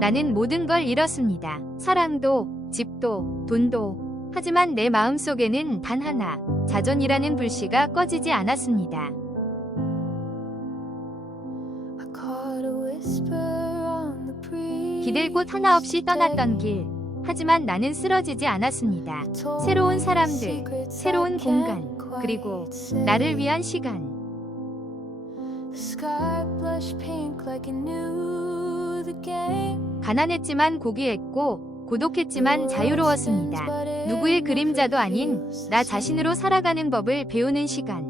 나는 모든 걸 잃었습니다. 사랑도, 집도, 돈도. 하지만 내 마음 속에는 단 하나, 자존이라는 불씨가 꺼지지 않았습니다. 기댈 곳 하나 없이 떠났던 길. 하지만 나는 쓰러지지 않았습니다. 새로운 사람들, 새로운 공간, 그리고 나를 위한 시간. The game. 가난했지만 고귀했고, 고독했지만 자유로웠습니다. 누구의 그림자도 아닌 나 자신으로 살아가는 법을 배우는 시간.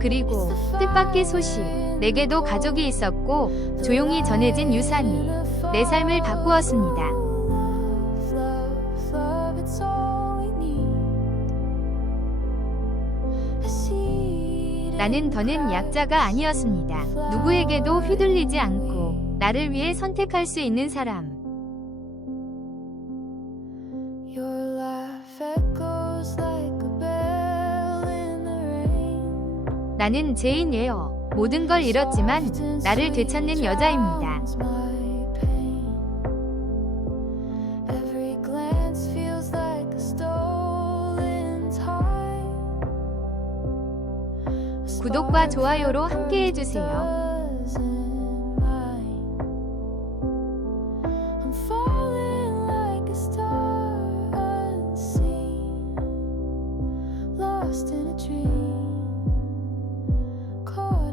그리고 뜻밖의 소식. 내게도 가족이 있었고, 조용히 전해진 유산이 내 삶을 바꾸었습니다. 나는 더는 약자가 아니었습니다. 누구에게도 휘둘리지 않고, 나를 위해 선택할 수 있는 사람. 나는 제인 에어. 모든 걸 잃었지만, 나를 되찾는 여자입니다. 구독과 좋아요로 함께 해 주세요. I'm falling like a star unseen, lost in a dream, caught